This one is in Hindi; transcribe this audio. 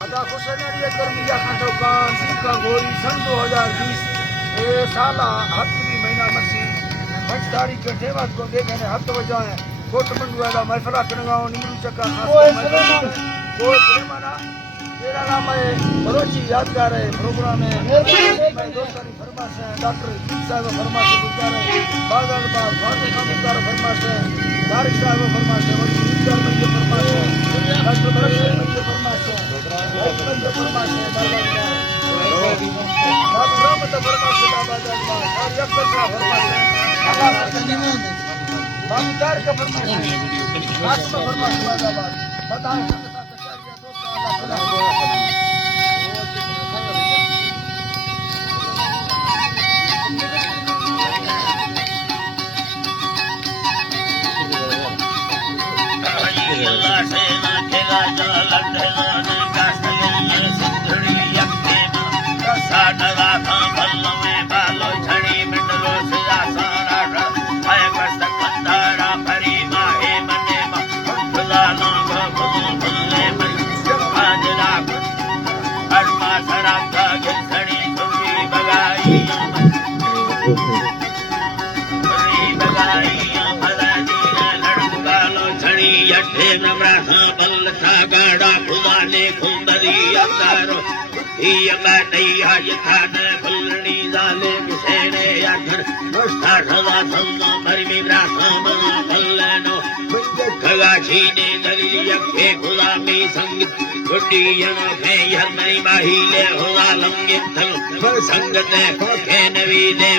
अदा खुशनरी कर्मिया खान का गोरी सन 2020 साला हतरी महीना मसी 5 तारीख के ठेवत को देखे ने हत वजाए कोट मंडुआ दा महफला कनगांव निमरू चक्का कोई प्रेमाना तेरा नाम है बरोची यादगार है प्रोग्राम है मैं दोस्तानी फरमाश है डॉक्टर साहब फरमाश गुजार है बादल बाग फारूक खान गुजार फरमाश है तारिक साहब फरमाश है वही गुजार में फरमाश है डॉक्टर बरसे में फरमाश है बाबू फरमाश है बाबू रहमत फरमाश है बादल बाग और यक्कर साहब फरमाश है बाबू तार का फरमाश है आत्मा फरमाश बादल बाग बताएं अल्लाह से ना खेला जो लड़ना ने कासले सिंधड़ी यक्के ना साडरा था बल्लो में बालो छड़ी मिंडलो से आसारा आय कष्ट कंधारा भरी माहे मने मा खुदा लोग बुले मन हाजरा अरमा शराब का घिसड़ी खुली बगाई यठे नवराहा बल था गाड़ा खुदाने खुंदरी अवतारो दैया यथा न बलनी जाले विषेणे याधर साठवा संगो मरिमी राहा बना बल्लनो खगाची ने दली यखे खुदा में संगीत गुड्डी यनो है यह नई माही ले खुदा लंगित संगत है नवी ने